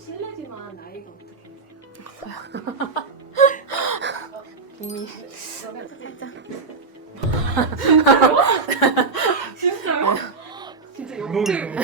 실례지만 나이가 어떻게 되세요? 이미 그러면 살짝 진짜요? 진짜요? 진짜 역대급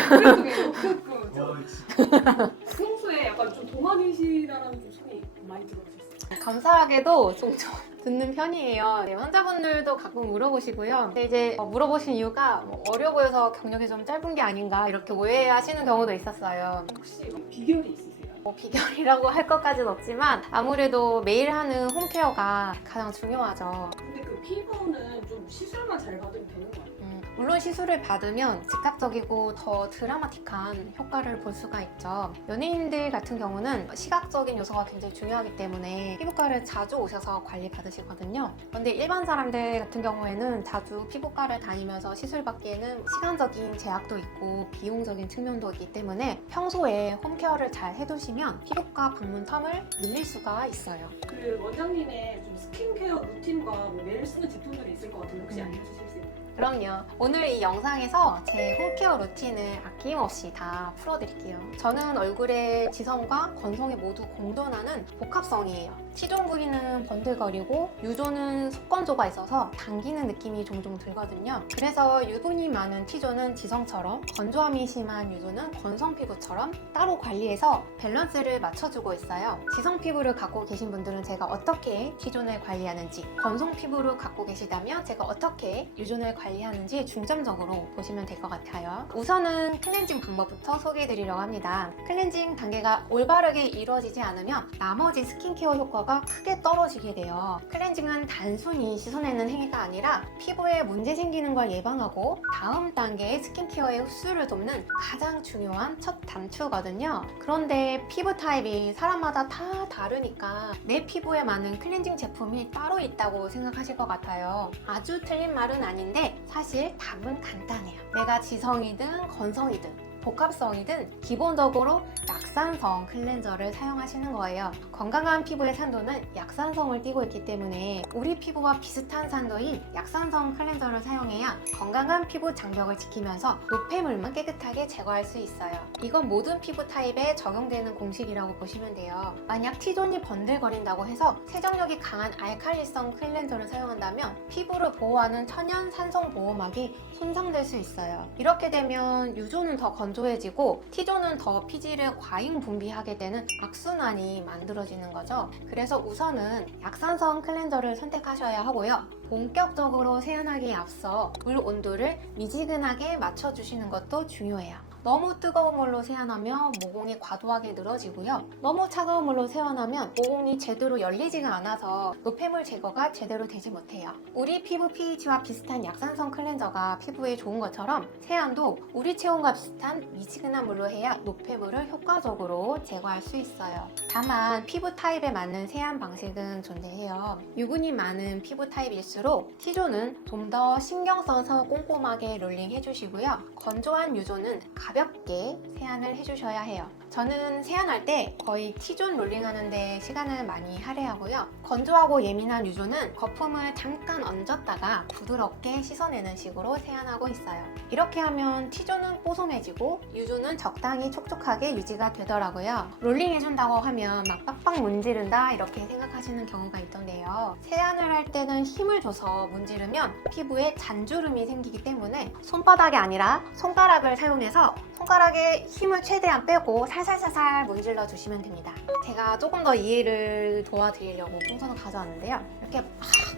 평소에 약간 좀 동안이시라는 좀 소리 많이 들어주셨어요. 감사하게도 종종 듣는 편이에요. 네, 환자분들도 가끔 물어보시고요. 근데 이제 물어보신 이유가 어려 보여서 경력이 좀 짧은 게 아닌가 이렇게 오해하시는 경우도 있었어요. 혹시 비결이 있으세요? 비결이라고 할 것까지는 없지만 아무래도 매일 하는 홈케어가 가장 중요하죠. 근데 그 피부는 좀 시술만 잘 받으면 되는 거 같아요. 물론 시술을 받으면 즉각적이고 더 드라마틱한 효과를 볼 수가 있죠. 연예인들 같은 경우는 시각적인 요소가 굉장히 중요하기 때문에 피부과를 자주 오셔서 관리 받으시거든요. 그런데 일반 사람들 같은 경우에는 자주 피부과를 다니면서 시술 받기에는 시간적인 제약도 있고 비용적인 측면도 있기 때문에 평소에 홈케어를 잘 해두시면 피부과 방문 텀을 늘릴 수가 있어요. 그 원장님의 좀 스킨케어 루틴과 뭐 매일 쓰는 제품들이 있을 것 같은데 혹시 알려주실 수 있나요? 그럼요. 오늘 이 영상에서 제 홈케어 루틴을 아낌없이 다 풀어드릴게요. 저는 얼굴의 지성과 건성이 모두 공존하는 복합성이에요. T존 부위는 번들거리고 U존은 속건조가 있어서 당기는 느낌이 종종 들거든요. 그래서 유분이 많은 T존은 지성처럼 건조함이 심한 U존은 건성 피부처럼 따로 관리해서 밸런스를 맞춰주고 있어요. 지성 피부를 갖고 계신 분들은 제가 어떻게 T존을 관리하는지, 건성 피부를 갖고 계시다면 제가 어떻게 U존을 관리하는지 중점적으로 보시면 될 것 같아요. 우선은 클렌징 방법부터 소개해드리려고 합니다. 클렌징 단계가 올바르게 이루어지지 않으면 나머지 스킨케어 효과가 크게 떨어지게 돼요. 클렌징은 단순히 씻어내는 행위가 아니라 피부에 문제 생기는 걸 예방하고 다음 단계의 스킨케어의 흡수를 돕는 가장 중요한 첫 단추거든요. 그런데 피부 타입이 사람마다 다 다르니까 내 피부에 맞는 클렌징 제품이 따로 있다고 생각하실 것 같아요. 아주 틀린 말은 아닌데 사실 답은 간단해요. 내가 지성이든 건성이든 복합성이든 기본적으로 약산성 클렌저를 사용하시는 거예요. 건강한 피부의 산도는 약산성을 띠고 있기 때문에 우리 피부와 비슷한 산도인 약산성 클렌저를 사용해야 건강한 피부 장벽을 지키면서 노폐물만 깨끗하게 제거할 수 있어요. 이건 모든 피부 타입에 적용되는 공식이라고 보시면 돼요. 만약 T존이 번들거린다고 해서 세정력이 강한 알칼리성 클렌저를 사용한다면 피부를 보호하는 천연 산성 보호막이 손상될 수 있어요. 이렇게 되면 U존은 더 건조해지고 T존은 더 피지를 과잉 분비하게 되는 악순환이 만들어지는 거죠. 그래서 우선은 약산성 클렌저를 선택하셔야 하고요. 본격적으로 세안하기에 앞서 물 온도를 미지근하게 맞춰주시는 것도 중요해요. 너무 뜨거운 물로 세안하면 모공이 과도하게 늘어지고요. 너무 차가운 물로 세안하면 모공이 제대로 열리지가 않아서 노폐물 제거가 제대로 되지 못해요. 우리 피부 pH와 비슷한 약산성 클렌저가 피부에 좋은 것처럼 세안도 우리 체온과 비슷한 미지근한 물로 해야 노폐물을 효과적으로 제거할 수 있어요. 다만 피부 타입에 맞는 세안 방식은 존재해요. 유분이 많은 피부 타입일수록 T존은 좀 더 신경 써서 꼼꼼하게 롤링 해주시고요. 건조한 U존은 가볍게 세안을 해주셔야 해요. 저는 세안할 때 거의 T존 롤링하는데 시간을 많이 할애하고요. 건조하고 예민한 U존은 거품을 잠깐 얹었다가 부드럽게 씻어내는 식으로 세안하고 있어요. 이렇게 하면 T존은 뽀송해지고 U존은 적당히 촉촉하게 유지가 되더라고요. 롤링 해준다고 하면 막 빡빡 문지른다 이렇게 생각하시는 경우가 있던데요. 세안을 할 때는 힘을 줘서 문지르면 피부에 잔주름이 생기기 때문에 손바닥이 아니라 손가락을 사용해서 손가락에 힘을 최대한 빼고 살살살살 문질러 주시면 됩니다. 제가 조금 더 이해를 도와드리려고 풍선을 가져왔는데요. 이렇게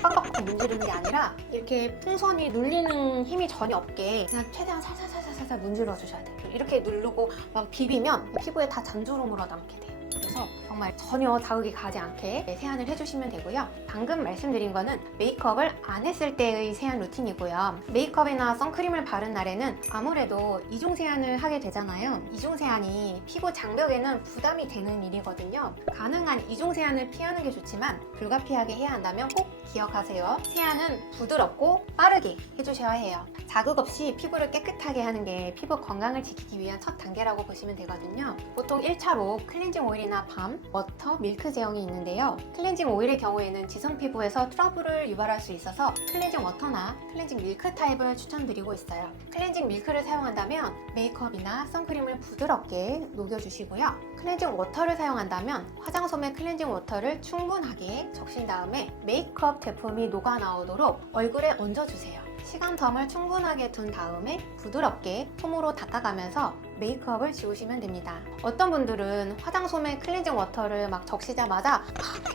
빡빡 문지르는 게 아니라 이렇게 풍선이 눌리는 힘이 전혀 없게 그냥 최대한 살살살살 문질러 주셔야 돼요. 이렇게 누르고 막 비비면 피부에 다 잔주름으로 남게 돼요. 그래서 정말 전혀 자극이 가지 않게 세안을 해주시면 되고요. 방금 말씀드린 거는 메이크업을 안 했을 때의 세안 루틴이고요. 메이크업이나 선크림을 바른 날에는 아무래도 이중 세안을 하게 되잖아요. 이중 세안이 피부 장벽에는 부담이 되는 일이거든요. 가능한 이중 세안을 피하는 게 좋지만 불가피하게 해야 한다면 꼭 기억하세요. 세안은 부드럽고 빠르게 해주셔야 해요. 자극 없이 피부를 깨끗하게 하는 게 피부 건강을 지키기 위한 첫 단계라고 보시면 되거든요. 보통 1차로 클렌징 오일이나 밤, 워터 밀크 제형이 있는데요. 클렌징 오일의 경우에는 지성 피부에서 트러블을 유발할 수 있어서 클렌징 워터나 클렌징 밀크 타입을 추천드리고 있어요. 클렌징 밀크를 사용한다면 메이크업이나 선크림을 부드럽게 녹여주시고요. 클렌징 워터를 사용한다면 화장솜에 클렌징 워터를 충분하게 적신 다음에 메이크업 제품이 녹아 나오도록 얼굴에 얹어주세요. 시간텀을 충분하게 둔 다음에 부드럽게 솜으로 닦아가면서 메이크업을 지우시면 됩니다. 어떤 분들은 화장솜에 클렌징 워터를 막 적시자마자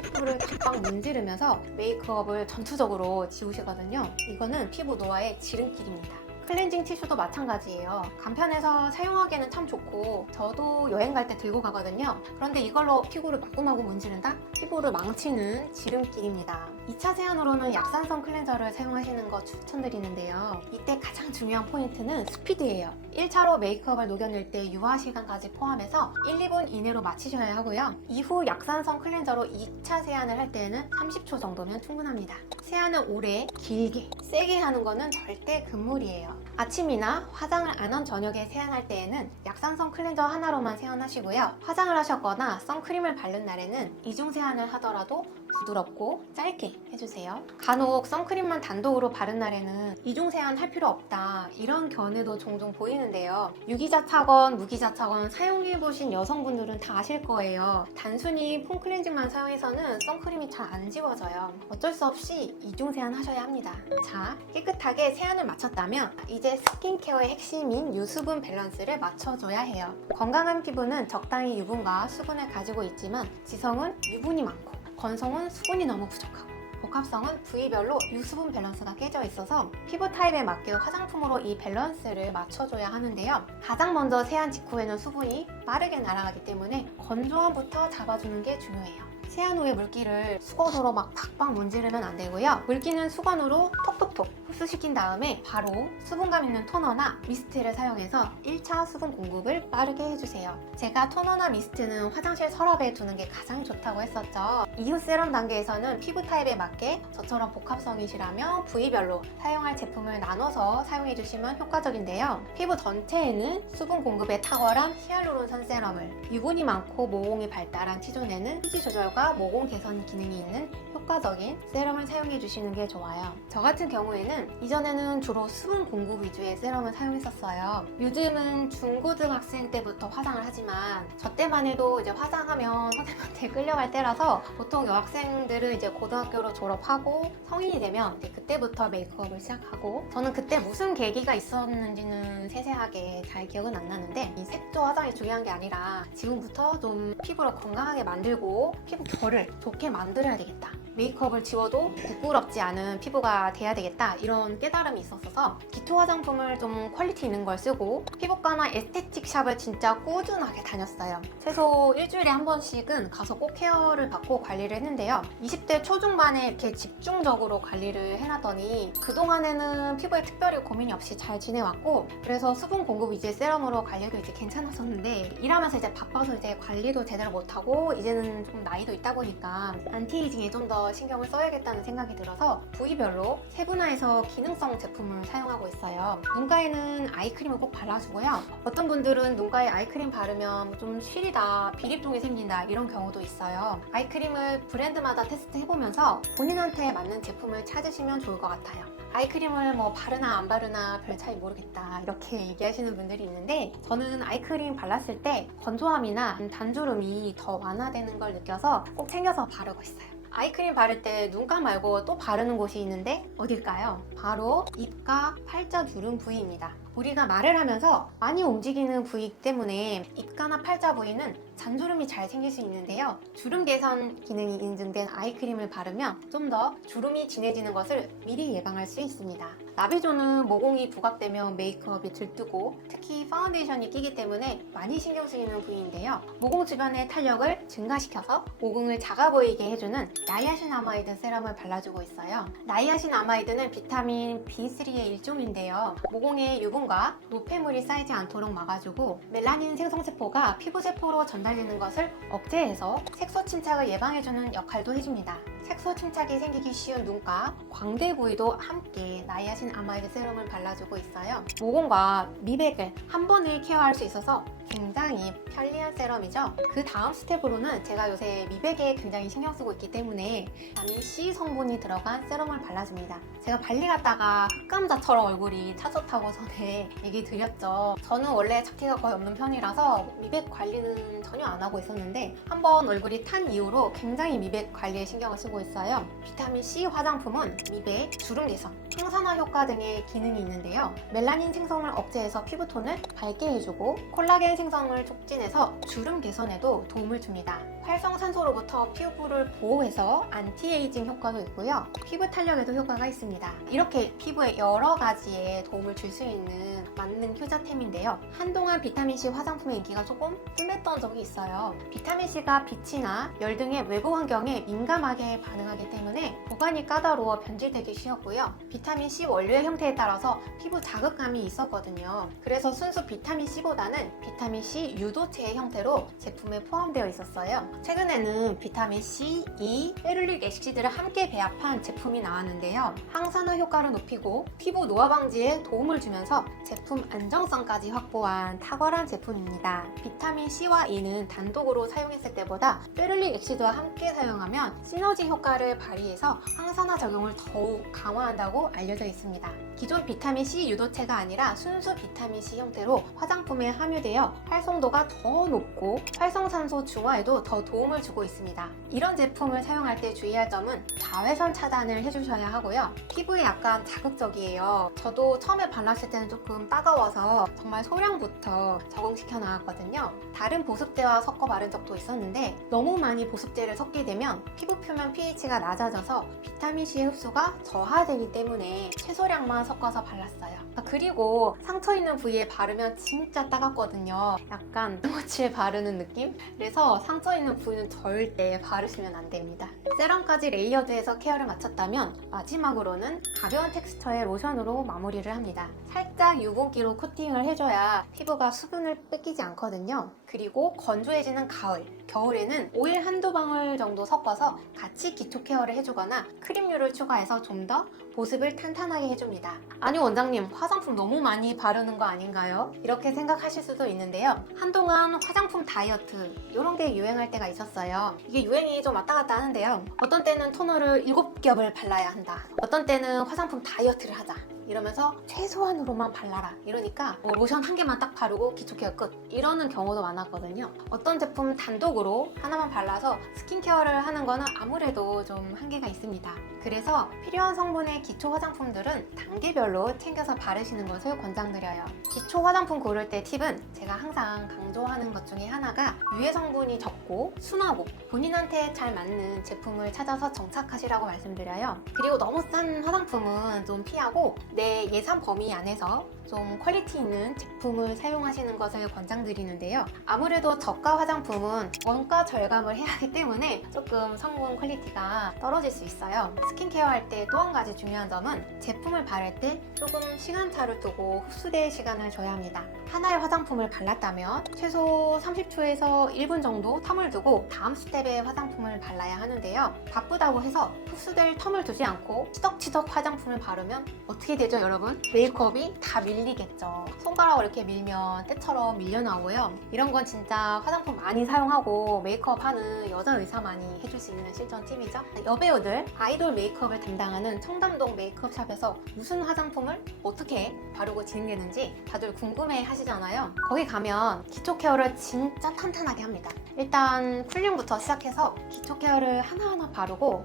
피부를 팍팍 문지르면서 메이크업을 전투적으로 지우시거든요. 이거는 피부 노화의 지름길입니다. 클렌징 티슈도 마찬가지예요. 간편해서 사용하기에는 참 좋고 저도 여행 갈 때 들고 가거든요. 그런데 이걸로 피부를 마구마구 문지른다? 피부를 망치는 지름길입니다. 2차 세안으로는 약산성 클렌저를 사용하시는 거 추천드리는데요. 이때 가장 중요한 포인트는 스피드예요. 1차로 메이크업을 녹여낼 때 유화 시간까지 포함해서 1, 2분 이내로 마치셔야 하고요. 이후 약산성 클렌저로 2차 세안을 할 때는 30초 정도면 충분합니다. 세안을 오래, 길게, 세게 하는 거는 절대 금물이에요. 아침이나 화장을 안 한 저녁에 세안할 때에는 약산성 클렌저 하나로만 세안하시고요. 화장을 하셨거나 선크림을 바른 날에는 이중 세안을 하더라도 부드럽고 짧게 해주세요. 간혹 선크림만 단독으로 바른 날에는 이중 세안 할 필요 없다 이런 견해도 종종 보이는데요. 유기자차건 무기자차건 사용해보신 여성분들은 다 아실 거예요. 단순히 폼 클렌징만 사용해서는 선크림이 잘 안 지워져요. 어쩔 수 없이 이중 세안 하셔야 합니다. 자, 깨끗하게 세안을 마쳤다면 이제 스킨케어의 핵심인 유수분 밸런스를 맞춰줘야 해요. 건강한 피부는 적당히 유분과 수분을 가지고 있지만 지성은 유분이 많고 건성은 수분이 너무 부족하고 복합성은 부위별로 유수분 밸런스가 깨져 있어서 피부 타입에 맞게 화장품으로 이 밸런스를 맞춰줘야 하는데요. 가장 먼저 세안 직후에는 수분이 빠르게 날아가기 때문에 건조함부터 잡아주는 게 중요해요. 세안 후에 물기를 수건으로 막 팍팍 문지르면 안 되고요. 물기는 수건으로 톡톡톡 흡수시킨 다음에 바로 수분감 있는 토너나 미스트를 사용해서 1차 수분 공급을 빠르게 해주세요. 제가 토너나 미스트는 화장실 서랍에 두는 게 가장 좋다고 했었죠. 이후 세럼 단계에서는 피부 타입에 맞게 저처럼 복합성이시라면 부위별로 사용할 제품을 나눠서 사용해주시면 효과적인데요. 피부 전체에는 수분 공급에 탁월한 히알루론산 세럼을, 유분이 많고 모공이 발달한 T존에는 휴지 조절과 모공 개선 기능이 있는 효과적인 세럼을 사용해 주시는 게 좋아요. 저 같은 경우에는 이전에는 주로 수분 공급 위주의 세럼을 사용했었어요. 요즘은 중고등학생 때부터 화장을 하지만 저 때만 해도 이제 화장하면 선생님한테 끌려갈 때라서 보통 여학생들은 이제 고등학교로 졸업하고 성인이 되면 이제 그때부터 메이크업을 시작하고 저는 그때 무슨 계기가 있었는지는 세세하게 잘 기억은 안 나는데 이 색조 화장이 중요한 게 아니라 지금부터 좀 피부를 건강하게 만들고 피부 결을 좋게 만들어야 되겠다. 메이크업을 지워도 부끄럽지 않은 피부가 돼야 되겠다 이런 깨달음이 있었어서 기초 화장품을 좀 퀄리티 있는 걸 쓰고 피부과나 에스테틱 샵을 진짜 꾸준하게 다녔어요. 최소 일주일에 한 번씩은 가서 꼭 케어를 받고 관리를 했는데요. 20대 초중반에 이렇게 집중적으로 관리를 해놨더니 그동안에는 피부에 특별히 고민이 없이 잘 지내왔고 그래서 수분 공급 위주의 세럼으로 관리도 이제 괜찮았었는데 일하면서 이제 바빠서 이제 관리도 제대로 못하고 이제는 좀 나이도 있다 보니까 안티에이징에 좀 더 신경을 써야겠다는 생각이 들어서 부위별로 세분화해서 기능성 제품을 사용하고 있어요. 눈가에는 아이크림을 꼭 발라주고요. 어떤 분들은 눈가에 아이크림 바르면 좀 시리다, 비립종이 생긴다 이런 경우도 있어요. 아이크림을 브랜드마다 테스트해보면서 본인한테 맞는 제품을 찾으시면 좋을 것 같아요. 아이크림을 뭐 바르나 안 바르나 별 차이 모르겠다 이렇게 얘기하시는 분들이 있는데 저는 아이크림 발랐을 때 건조함이나 단주름이 더 완화되는 걸 느껴서 꼭 챙겨서 바르고 있어요. 아이크림 바를 때 눈가 말고 또 바르는 곳이 있는데 어딜까요? 바로 입과 팔자 주름 부위입니다. 우리가 말을 하면서 많이 움직이는 부위이기 때문에 입가나 팔자 부위는 잔주름이 잘 생길 수 있는데요. 주름 개선 기능이 인증된 아이크림을 바르면 좀 더 주름이 진해지는 것을 미리 예방할 수 있습니다. 나비존은 모공이 부각되면 메이크업이 들뜨고 특히 파운데이션이 끼기 때문에 많이 신경 쓰이는 부위인데요. 모공 주변의 탄력을 증가시켜서 모공을 작아 보이게 해주는 나이아신아마이드 세럼을 발라주고 있어요. 나이아신아마이드는 비타민 B3의 일종인데요. 모공에 유분과 노폐물이 쌓이지 않도록 막아주고 멜라닌 생성세포가 피부세포로 전달되는 것을 억제해서 색소 침착을 예방해주는 역할도 해줍니다. 색소 침착이 생기기 쉬운 눈가, 광대 부위도 함께 나이아신아마이드 세럼을 발라주고 있어요. 모공과 미백을 한 번에 케어할 수 있어서 굉장히 편리한 세럼이죠. 그 다음 스텝으로는 제가 요새 미백에 굉장히 신경 쓰고 있기 때문에 비타민 C 성분이 들어간 세럼을 발라줍니다. 제가 발리 갔다가 흑감자처럼 얼굴이 찼었다고 전에 얘기 드렸죠. 저는 원래 잡티가 거의 없는 편이라서 미백 관리는 전혀 안 하고 있었는데 한번 얼굴이 탄 이후로 굉장히 미백 관리에 신경을 쓰고 있어요. 비타민 C 화장품은 미백, 주름 개선, 항산화 효과 등의 기능이 있는데요. 멜라닌 생성을 억제해서 피부톤을 밝게 해주고 콜라겐 생성을 촉진해서 주름 개선에도 도움을 줍니다. 활성산소로부터 피부를 보호해서 안티에이징 효과도 있고요. 피부 탄력에도 효과가 있습니다. 이렇게 피부에 여러 가지에 도움을 줄 수 있는 만능 효자템인데요. 한동안 비타민C 화장품의 인기가 조금 뜸했던 적이 있어요. 비타민C가 빛이나 열 등의 외부 환경에 민감하게 반응하기 때문에 보관이 까다로워 변질되기 쉬웠고요. 비타민C 원료의 형태에 따라서 피부 자극감이 있었거든요. 그래서 순수 비타민C보다는 비타민C 유도체의 형태로 제품에 포함되어 있었어요. 최근에는 비타민C, E, 페룰릭 애시드를 함께 배합한 제품이 나왔는데요. 항산화 효과를 높이고 피부 노화 방지에 도움을 주면서 제품 안정성까지 확보한 탁월한 제품입니다. 비타민C와 E는 단독으로 사용했을 때보다 페룰릭 애시드와 함께 사용하면 시너지 효과를 발휘해서 항산화 작용을 더욱 강화한다고 알려져 있습니다. 기존 비타민C 유도체가 아니라 순수 비타민C 형태로 화장품에 함유되어 활성도가 더 높고 활성산소 중화에도 더 도움을 주고 있습니다. 이런 제품을 사용할 때 주의할 점은 자외선 차단을 해주셔야 하고요. 피부에 약간 자극적이에요. 저도 처음에 발랐을 때는 조금 따가워서 정말 소량부터 적응시켜 나갔거든요. 다른 보습제와 섞어 바른 적도 있었는데 너무 많이 보습제를 섞게 되면 피부 표면 pH가 낮아져서 비타민C의 흡수가 저하되기 때문에 최소량만 섞어서 발랐어요. 그리고 상처 있는 부위에 바르면 진짜 따갑거든요. 약간 스모치에 바르는 느낌? 그래서 상처 있는 부위는 절대 바르시면 안 됩니다. 세럼까지 레이어드해서 케어를 마쳤다면 마지막으로는 가벼운 텍스처의 로션으로 마무리를 합니다. 살짝 유분기로 코팅을 해줘야 피부가 수분을 뺏기지 않거든요. 그리고 건조해지는 가을, 겨울에는 오일 한두 방울 정도 섞어서 같이 기초 케어를 해주거나 크림류를 추가해서 좀 더 보습을 탄탄하게 해줍니다. 아니 원장님, 화장품 너무 많이 바르는 거 아닌가요? 이렇게 생각하실 수도 있는데요. 한동안 화장품 다이어트 이런 게 유행할 때가 있었어요. 이게 유행이 좀 왔다 갔다 하는데요. 어떤 때는 토너를 7겹을 발라야 한다. 어떤 때는 화장품 다이어트를 하자. 이러면서 최소한으로만 발라라 이러니까 로션 한 개만 딱 바르고 기초 케어 끝 이러는 경우도 많았거든요. 어떤 제품 단독으로 하나만 발라서 스킨케어를 하는 거는 아무래도 좀 한계가 있습니다. 그래서 필요한 성분의 기초 화장품들은 단계별로 챙겨서 바르시는 것을 권장드려요. 기초 화장품 고를 때 팁은 제가 항상 강조하는 것 중에 하나가 유해 성분이 적고 순하고 본인한테 잘 맞는 제품을 찾아서 정착하시라고 말씀드려요. 그리고 너무 싼 화장품은 좀 피하고 내 예산 범위 안에서 좀 퀄리티 있는 제품을 사용하시는 것을 권장드리는데요. 아무래도 저가 화장품은 원가 절감을 해야 하기 때문에 조금 성분 퀄리티가 떨어질 수 있어요. 스킨케어 할 때 또 한 가지 중요한 점은 제품을 바를 때 조금 시간차를 두고 흡수될 시간을 줘야 합니다. 하나의 화장품을 발랐다면 최소 30초에서 1분 정도 텀을 두고 다음 스텝의 화장품을 발라야 하는데요. 바쁘다고 해서 흡수될 텀을 두지 않고 치덕치덕 화장품을 바르면 어떻게 되죠, 여러분? 메이크업이 다 밀리겠죠. 손가락으로 이렇게 밀면 때처럼 밀려나오고요. 이런 건 진짜 화장품 많이 사용하고 메이크업 하는 여자 의사만이 해줄 수 있는 실전 팁이죠. 여배우들, 아이돌 메이크업을 담당하는 청담동 메이크업샵에서 무슨 화장품을 어떻게 바르고 진행되는지 다들 궁금해 하시잖아요. 거기 가면 기초 케어를 진짜 탄탄하게 합니다. 일단 쿨링부터 시작해서 기초 케어를 하나하나 바르고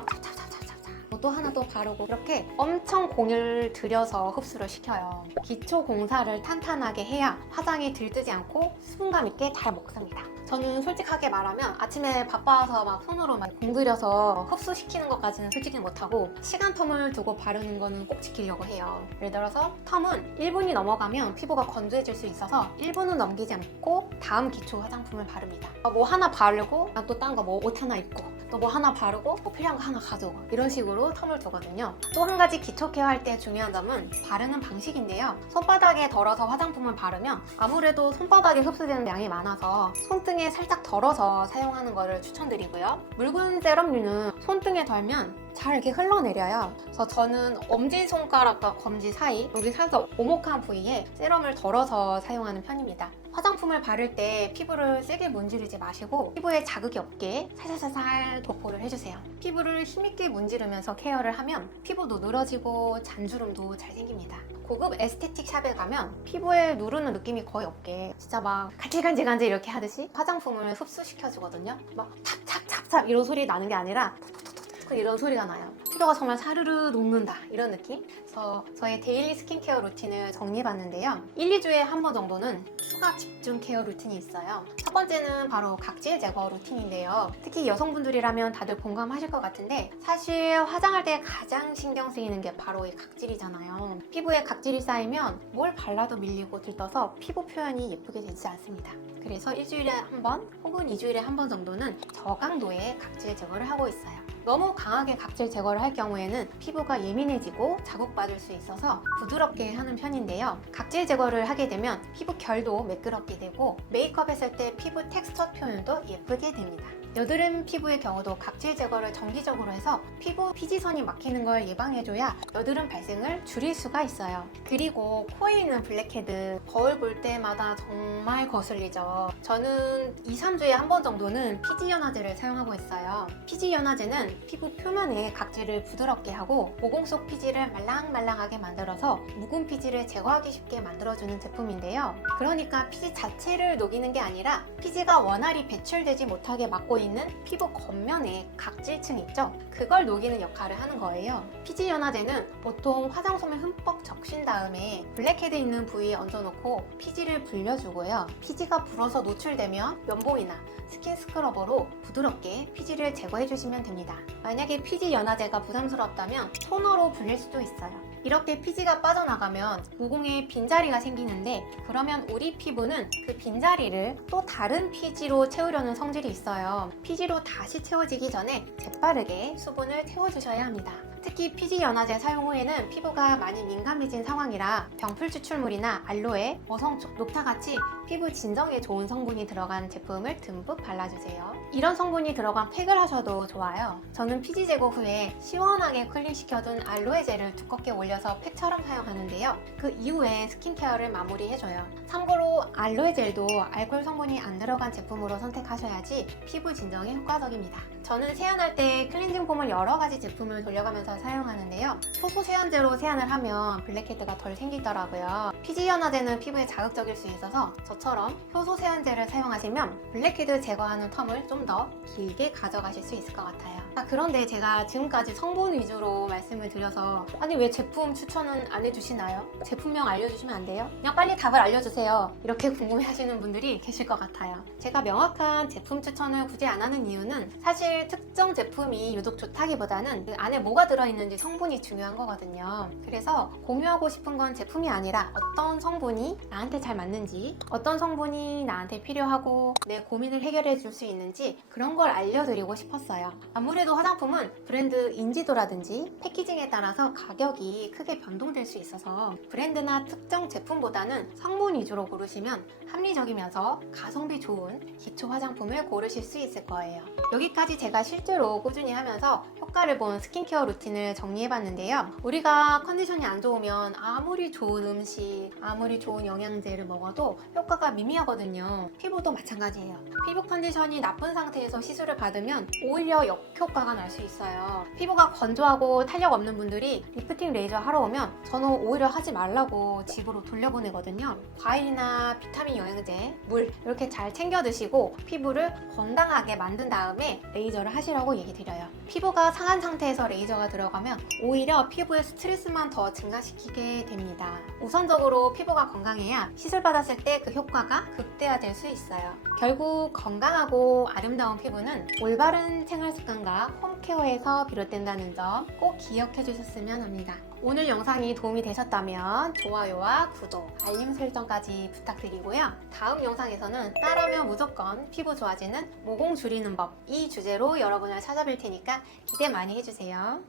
또 하나 또 바르고 이렇게 엄청 공을 들여서 흡수를 시켜요. 기초 공사를 탄탄하게 해야 화장이 들뜨지 않고 수분감 있게 잘 먹습니다. 저는 솔직하게 말하면 아침에 바빠서 막 손으로 막 공들여서 흡수시키는 것까지는 솔직히 못하고 시간 텀을 두고 바르는 거는 꼭 지키려고 해요. 예를 들어서 텀은 1분이 넘어가면 피부가 건조해질 수 있어서 1분은 넘기지 않고 다음 기초 화장품을 바릅니다. 뭐 하나 바르고 또 딴 거 뭐 옷 하나 입고 또 뭐 하나 바르고 뭐 필요한 거 하나 가져오고 이런 식으로 텀을 두거든요. 또 한 가지 기초 케어 할 때 중요한 점은 바르는 방식인데요. 손바닥에 덜어서 화장품을 바르면 아무래도 손바닥에 흡수되는 양이 많아서 손등에 살짝 덜어서 사용하는 것을 추천드리고요. 묽은 세럼류는 손등에 덜면 잘 이렇게 흘러내려요. 그래서 저는 엄지손가락과 검지 사이 여기 살짝 오목한 부위에 세럼을 덜어서 사용하는 편입니다. 화장품을 바를 때 피부를 세게 문지르지 마시고 피부에 자극이 없게 살살살살 도포를 해주세요. 피부를 힘있게 문지르면서 케어를 하면 피부도 늘어지고 잔주름도 잘 생깁니다. 고급 에스테틱 샵에 가면 피부에 누르는 느낌이 거의 없게 진짜 막 간질간질간질 이렇게 하듯이 화장품을 흡수시켜주거든요. 막 찹찹찹찹 이런 소리 나는 게 아니라 톡톡톡톡 이런 소리가 나요. 피부가 정말 사르르 녹는다 이런 느낌? 그래서 저의 데일리 스킨케어 루틴을 정리해봤는데요. 1, 2주에 한 번 정도는 추가 집중 케어 루틴이 있어요. 첫 번째는 바로 각질 제거 루틴인데요. 특히 여성분들이라면 다들 공감하실 것 같은데 사실 화장할 때 가장 신경 쓰이는 게 바로 이 각질이잖아요. 피부에 각질이 쌓이면 뭘 발라도 밀리고 들떠서 피부 표현이 예쁘게 되지 않습니다. 그래서 일주일에 한 번 혹은 2주일에 한 번 정도는 저강도의 각질 제거를 하고 있어요. 너무 강하게 각질 제거를 할 경우에는 피부가 예민해지고 자극받을 수 있어서 부드럽게 하는 편인데요. 각질 제거를 하게 되면 피부 결도 매끄럽게 되고 메이크업 했을 때 피부 텍스처 표현도 예쁘게 됩니다. 여드름 피부의 경우도 각질 제거를 정기적으로 해서 피부 피지선이 막히는 걸 예방해줘야 여드름 발생을 줄일 수가 있어요. 그리고 코에 있는 블랙헤드 거울 볼 때마다 정말 거슬리죠. 저는 2, 3주에 한 번 정도는 피지 연화제를 사용하고 있어요. 피지 연화제는 피부 표면에 각질을 부드럽게 하고 모공 속 피지를 말랑말랑하게 만들어서 묵은 피지를 제거하기 쉽게 만들어주는 제품인데요. 그러니까 피지 자체를 녹이는 게 아니라 피지가 원활히 배출되지 못하게 막고 있는 피부 겉면에 각질층 있죠? 그걸 녹이는 역할을 하는 거예요. 피지 연화제는 보통 화장솜에 흠뻑 적신 다음에 블랙헤드 있는 부위에 얹어놓고 피지를 불려주고요. 피지가 불어서 노출되면 면봉이나 스킨 스크러버로 부드럽게 피지를 제거해 주시면 됩니다. 만약에 피지 연화제가 부담스럽다면 토너로 불릴 수도 있어요. 이렇게 피지가 빠져나가면 모공에 빈자리가 생기는데 그러면 우리 피부는 그 빈자리를 또 다른 피지로 채우려는 성질이 있어요. 피지로 다시 채워지기 전에 재빠르게 수분을 태워주셔야 합니다. 특히 피지 연화제 사용 후에는 피부가 많이 민감해진 상황이라 병풀 추출물이나 알로에, 어성초, 녹타같이 피부 진정에 좋은 성분이 들어간 제품을 듬뿍 발라주세요. 이런 성분이 들어간 팩을 하셔도 좋아요. 저는 피지 제거 후에 시원하게 쿨링시켜둔 알로에 젤을 두껍게 올려서 팩처럼 사용하는데요. 그 이후에 스킨케어를 마무리해줘요. 참고로 알로에 젤도 알코올 성분이 안 들어간 제품으로 선택하셔야지 피부 진정에 효과적입니다. 저는 세안할 때 클렌징 폼을 여러 가지 제품을 돌려가면서 사용하는데요. 효소 세안제로 세안을 하면 블랙헤드가 덜 생기더라고요. 피지 연화제는 피부에 자극적일 수 있어서 저처럼 효소 세안제를 사용하시면 블랙헤드 제거하는 텀을 좀 더 길게 가져가실 수 있을 것 같아요. 그런데 제가 지금까지 성분 위주로 말씀을 드려서 아니 왜 제품 추천은 안 해주시나요? 제품명 알려주시면 안 돼요? 그냥 빨리 답을 알려주세요. 이렇게 궁금해하시는 분들이 계실 것 같아요. 제가 명확한 제품 추천을 굳이 안 하는 이유는 사실 특정 제품이 유독 좋다기보다는 그 안에 뭐가 들어있는지 성분이 중요한 거거든요. 그래서 공유하고 싶은 건 제품이 아니라 어떤 성분이 나한테 잘 맞는지, 어떤 성분이 나한테 필요하고 내 고민을 해결해 줄 수 있는지 그런 걸 알려드리고 싶었어요. 아무래도 화장품은 브랜드 인지도라든지 패키징에 따라서 가격이 크게 변동될 수 있어서 브랜드나 특정 제품보다는 성분 위주로 고르시면 합리적이면서 가성비 좋은 기초 화장품을 고르실 수 있을 거예요. 여기까지 제가 실제로 꾸준히 하면서 효과를 본 스킨케어 루틴을 정리해봤는데요. 우리가 컨디션이 안 좋으면 아무리 좋은 음식, 아무리 좋은 영양제를 먹어도 효과가 미미하거든요. 피부도 마찬가지예요. 피부 컨디션이 나쁜 상태에서 시술을 받으면 오히려 역효과가 날 수 있어요. 피부가 건조하고 탄력 없는 분들이 리프팅 레이저 하러 오면 저는 오히려 하지 말라고 집으로 돌려보내거든요. 과일이나 비타민 영양제, 물 이렇게 잘 챙겨 드시고 피부를 건강하게 만든 다음에 레이저를 하시라고 얘기 드려요. 피부가 상한 상태에서 레이저가 들어가면 오히려 피부의 스트레스만 더 증가시키게 됩니다. 우선적으로 피부가 건강해야 시술 받았을 때 그 효과가 극대화될 수 있어요. 결국 건강하고 아름다운 피부는 올바른 생활 습관과 홈케어에서 비롯된다는 점 꼭 기억해 주셨으면 합니다. 오늘 영상이 도움이 되셨다면 좋아요와 구독, 알림 설정까지 부탁드리고요. 다음 영상에서는 따라하면 무조건 피부 좋아지는 모공 줄이는 법 이 주제로 여러분을 찾아뵐 테니까 기대 많이 해주세요.